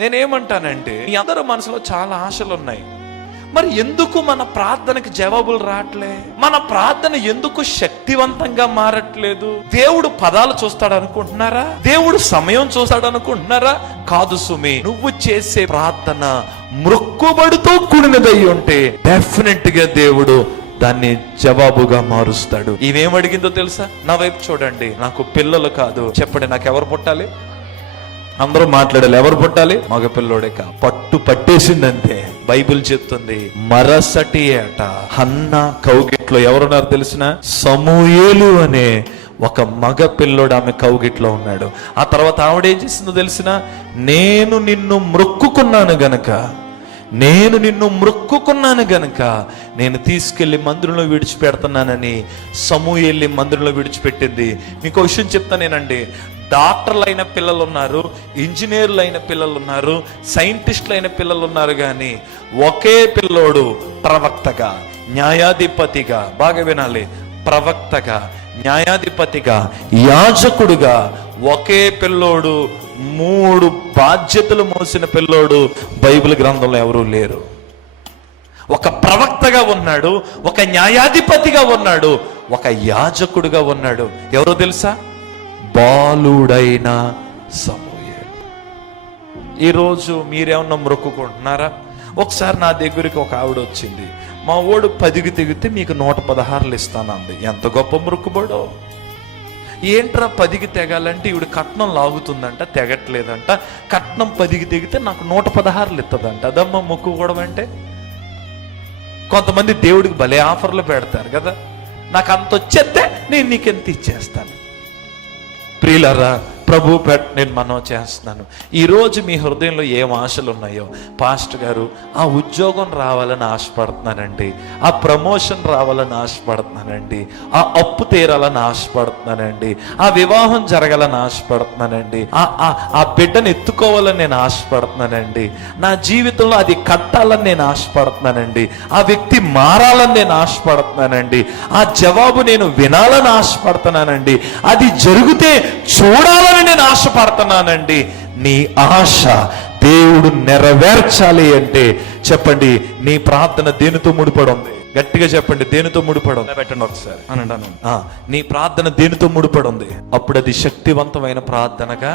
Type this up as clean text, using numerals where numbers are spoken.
నేనేమంటానంటే, మీ అందరూ మనసులో చాలా ఆశలు ఉన్నాయి. మరి ఎందుకు మన ప్రార్థనకి జవాబులు రావట్లే? మన ప్రార్థన ఎందుకు శక్తివంతంగా మారట్లేదు? దేవుడు పదాలు చూస్తాడు అనుకుంటున్నారా? దేవుడు సమయం చూస్తాడు అనుకుంటున్నారా? కాదు సుమి, నువ్వు చేసే ప్రార్థన మృక్కుబడితో కూడినదై ఉంటే డెఫినెట్ గా దేవుడు దాన్ని జవాబుగా మారుస్తాడు. ఇవేమడిగిందో తెలుసా? నా వైపు చూడండి. నాకు పిల్లలు కాదు, చెప్పండి నాకు ఎవరు పుట్టాలి? అందరూ మాట్లాడాలి. ఎవరు పుట్టాలి? మగ పిల్లోడే కా. పట్టేసిందంతే. బైబిల్ చెప్తుంది, మరసటి ఏట హన్నా కౌగిట్లో ఎవరున్నారు తెలిసిన? సమూయేలు అనే ఒక మగ పిల్లోడు ఆమె కౌగిట్లో ఉన్నాడు. ఆ తర్వాత ఆవిడేం చేసిందో తెలిసిన? నేను నిన్ను మొక్కుకున్నాను గనక నేను తీసుకెళ్లి మందిరంలో విడిచిపెడుతున్నానని సమూయేలు మందిరంలో విడిచిపెట్టింది. మీకు విషయం చెప్తానేనండి, డాక్టర్లు అయిన పిల్లలు ఉన్నారు, ఇంజనీర్లు అయిన పిల్లలు ఉన్నారు, సైంటిస్టులు అయిన పిల్లలు ఉన్నారు, కానీ ఒకే పిల్లోడు ప్రవక్తగా, న్యాయాధిపతిగా, బాగా వినాలి, ప్రవక్తగా, న్యాయాధిపతిగా, యాజకుడుగా ఒకే పిల్లోడు, 3 బాధ్యతలు మోసిన పిల్లోడు బైబిల్ గ్రంథంలో ఎవరూ లేరు. ఒక ప్రవక్తగా ఉన్నాడు, ఒక న్యాయాధిపతిగా ఉన్నాడు, ఒక యాజకుడుగా ఉన్నాడు. ఎవరో తెలుసా? బాలుడైన సమూయేలు. ఈరోజు మీరేమన్నా మొక్కుకుంటున్నారా? ఒకసారి నా దగ్గరికి ఒక ఆవిడ వచ్చింది, మా ఓడు 10కి తెగితే మీకు 116 ఇస్తానంది. ఎంత గొప్ప మొక్కుబడో! ఏంట్రా 10కి తెగాలంటే ఈవిడ కట్నం లాగుతుందంట, తెగట్లేదంట. కట్నం 10కి తెగితే నాకు 116 ఇస్తుందంట. అదమ్మా మొక్కుకోవడం అంటే. కొంతమంది దేవుడికి భలే ఆఫర్లు పెడతారు కదా, నాకు అంత వచ్చేస్తే నేను నీకెంత ఇచ్చేస్తాను. ప్రియులారా, ప్రభు నేను మనవి చేస్తున్నాను, ఈరోజు మీ హృదయంలో ఏం ఆశలు ఉన్నాయో, పాస్టర్ గారు ఆ ఉద్యోగం రావాలని ఆశపడుతున్నానండి, ఆ ప్రమోషన్ రావాలని ఆశపడుతున్నానండి, ఆ అప్పు తీరాలని ఆశపడుతున్నానండి, ఆ వివాహం జరగాలని ఆశపడుతున్నానండి, ఆ బిడ్డను ఎత్తుకోవాలని నేను ఆశపడుతున్నానండి, నా జీవితంలో అది కట్టాలని నేను ఆశపడుతున్నానండి, ఆ వ్యక్తి మారాలని నేను ఆశపడుతున్నానండి, ఆ జవాబు నేను వినాలని ఆశపడుతున్నానండి, అది జరిగితే చూడాలని నేను ఆశపడుతున్నానండి. నీ ఆశ దేవుడు నెరవేర్చాలి అంటే చెప్పండి, నీ ప్రార్థన దేనితో ముడిపడి ఉంది? గట్టిగా చెప్పండి, దేనితో ముడిపడి ఉంది? పెట్టండి ఒకసారి అనండి. నీ ప్రార్థన దేనితో ముడిపడి ఉంది? అప్పుడు అది శక్తివంతమైన ప్రార్థనగా